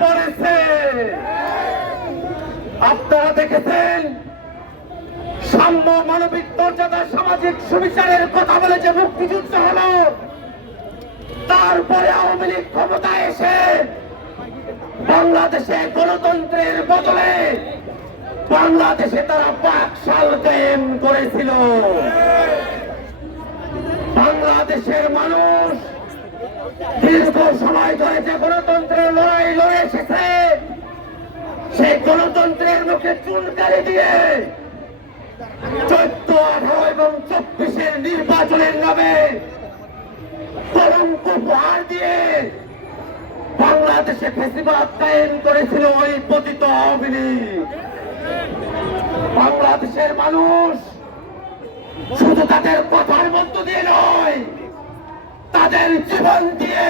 পড়েছে আপনারা দেখেছেন? সাম্য মানবিক মর্যাদা, সামাজিক সুবিচারের কথা বলে যে মুক্তিযুদ্ধ হলো, তারপরে আওয়ামী লীগ ক্ষমতায় এসে বাংলাদেশে গণতন্ত্রের বদলে বাংলাদেশে তারা পাকশাল কায়েম করেছিল। বাংলাদেশের মানুষ দীর্ঘ সময় ধরে যে গণতন্ত্রের লড়াই লড়ে এসেছে সেই গণতন্ত্রের মুখে চুনকারি দিয়ে চোদ্দ, আঠারো এবং চব্বিশের নির্বাচনের নামে কলঙ্ক উপহার দিয়ে বাংলাদেশে ফেসিবাদ কায়েম করেছিল ওই পতিত আওয়ামী। বাংলাদেশের মানুষ শুধু তাদের কথার মধ্য দিয়ে নয় তাদের জীবন দিয়ে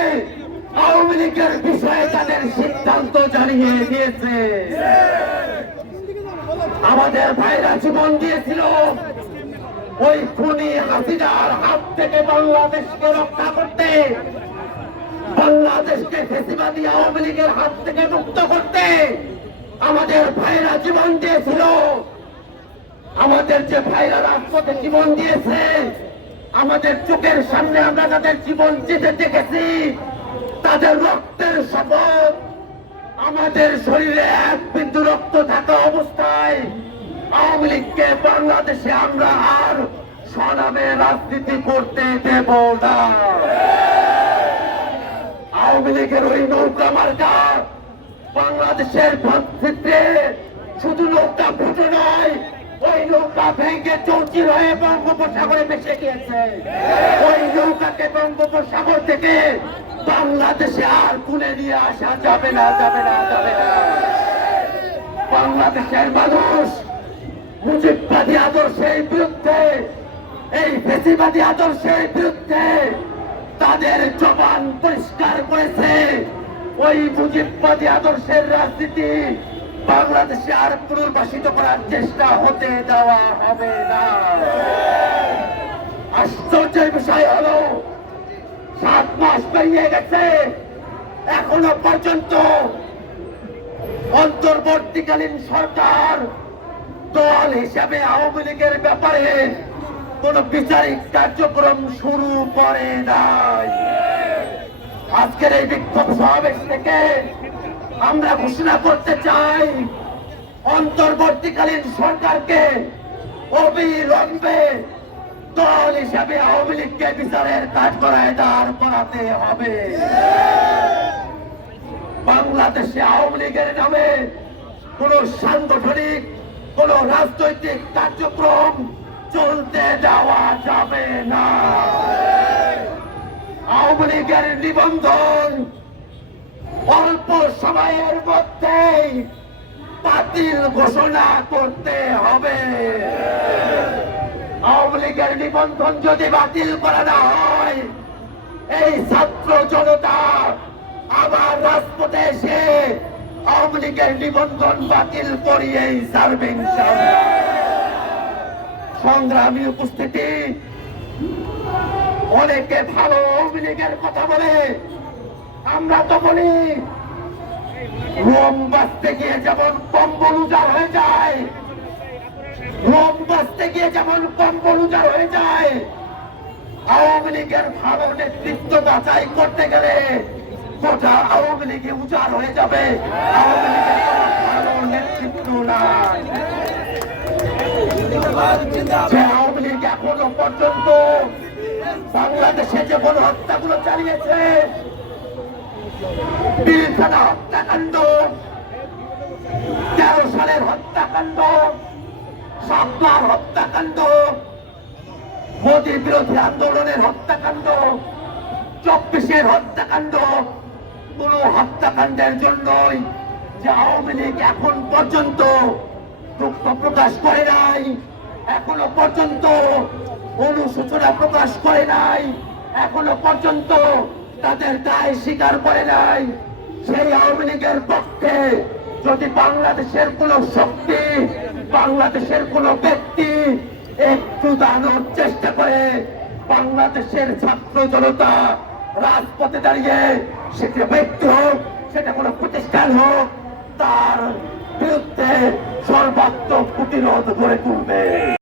আওয়ামী লীগের বিষয়ে তাদের সিদ্ধান্ত জানিয়ে দিয়েছে। আমাদের ভাইরা জীবন দিয়েছিল। ওই খুনি হাসিনার হাত থেকে বাংলাদেশকে রক্ষা করতে, বাংলাদেশকে ফেসিবাদী আওয়ামী লীগের হাত থেকে মুক্ত করতে আমাদের ভাইরা জীবন দিয়েছিল। আমাদের যে ভাইরা রাজপথে জীবন দিয়েছে, আমাদের চোখের সামনে তাদের জীবন যেতে দেখেছি, তাদের রক্তের শপথ আমাদের শরীরে এক বিন্দু রক্ত থাকা অবস্থায় আওয়ামী লীগকে বাংলাদেশে আমরা আর স্বনামে রাজনীতি করতে দেব না। আওয়ামী লীগের ওই নৌকা মার্কা বাংলাদেশের মানচিত্রে শুধু নৌকা ফুটে নয় ওই নৌকা ভেঙে হয়ে বঙ্গোপসাগরে গিয়েছে। ওই নৌকাকে বঙ্গোপসাগর থেকে বাংলাদেশে আর নিয়ে আসা যাবে না যাবে না যাবে না। বাংলাদেশের মানুষ মুজিববাদী আদর্শের বিরুদ্ধে, এই ফেসিবাদী আদর্শের বিরুদ্ধে তাদের জবান পরিষ্কার করেছে। ওই মুজিববাদী আদর্শের রাজনীতি বাংলাদেশে আর পুনর্বাসিত করার চেষ্টা হতে দেওয়া হবে না। আশ্চর্যের বিষয় হলো, সাত মাস পেরিয়ে গেছে, এখনও পর্যন্ত অন্তর্বর্তীকালীন সরকার দল হিসাবে আওয়ামী লীগের ব্যাপারে কোন বিচারিক কার্যক্রম শুরু করে নাই। আজকের এই বিক্ষোভ সমাবেশ থেকে আমরা ঘোষণা করতে চাই, অন্তর্বর্তীকালীন সরকারকে অবিলম্বে দল হিসাবে আওয়ামী লীগকে বিচারের কাজ করায় দাঁড় করাতে হবে। বাংলাদেশে আওয়ামী লীগের নামে কোন সাংগঠনিক, কোন রাজনৈতিক কার্যক্রম চলতে দেওয়া যাবে না। আওয়ামী লীগের নিবন্ধন অল্প সময়ের মধ্যেই বাতিল ঘোষণা করতে হবে আওয়ামী লীগের নিবন্ধন যদি বাতিল করা না হয়, এই ছাত্র জনতা আবার রাজপথে এসে আওয়ামী লীগের নিবন্ধন বাতিল করিয়েই ইনশাআল্লাহ। সংগ্রামী উপস্থিতি, অনেকে ভালো আওয়ামী লীগের কথা বলে আমরা তো বলি, রোম বাঁচতে গিয়ে যেমন কম্বল উজাড় হয়ে যায়, রোম বাঁচতে গিয়ে যেমন কম্বল উজাড় হয়ে যায়, আওয়ামী লীগের ভালো নেতৃত্ব বাছাই করতে গেলে গোটা আওয়ামী লীগে উজাড় হয়ে যাবে। আওয়ামী লীগের ভালো নেতৃত্ব যে আওয়ামী লীগ এখনও পর্যন্ত বাংলাদেশে যে গণ হত্যাগুলো চালিয়েছে পিলখানা হত্যাকাণ্ড তেরো সালের হত্যাকাণ্ড সাতবার হত্যাকাণ্ড মোদী বিরোধী আন্দোলনের হত্যাকাণ্ড চব্বিশের হত্যাকাণ্ড কোন হত্যাকাণ্ডের জন্যই যে আওয়ামী লীগ এখন পর্যন্ত দুঃখ প্রকাশ করে নাই, এখনও পর্যন্ত অনুশোচনা প্রকাশ করে নাই, এখনও পর্যন্ত তাদের দায় স্বীকার করে নাই সেই আওয়ামী লীগের পক্ষে যদি বাংলাদেশের কোন শক্তি, বাংলাদেশের কোন ব্যক্তি একটু দানোর চেষ্টা করে, বাংলাদেশের ছাত্র জনতা রাজপথে দাঁড়িয়ে সেটি ব্যক্তি হোক, সেটা কোনো প্রতিষ্ঠান হোক, তার বিরুদ্ধে সর্বাত্মক প্রতিরোধ গড়ে তুলবে।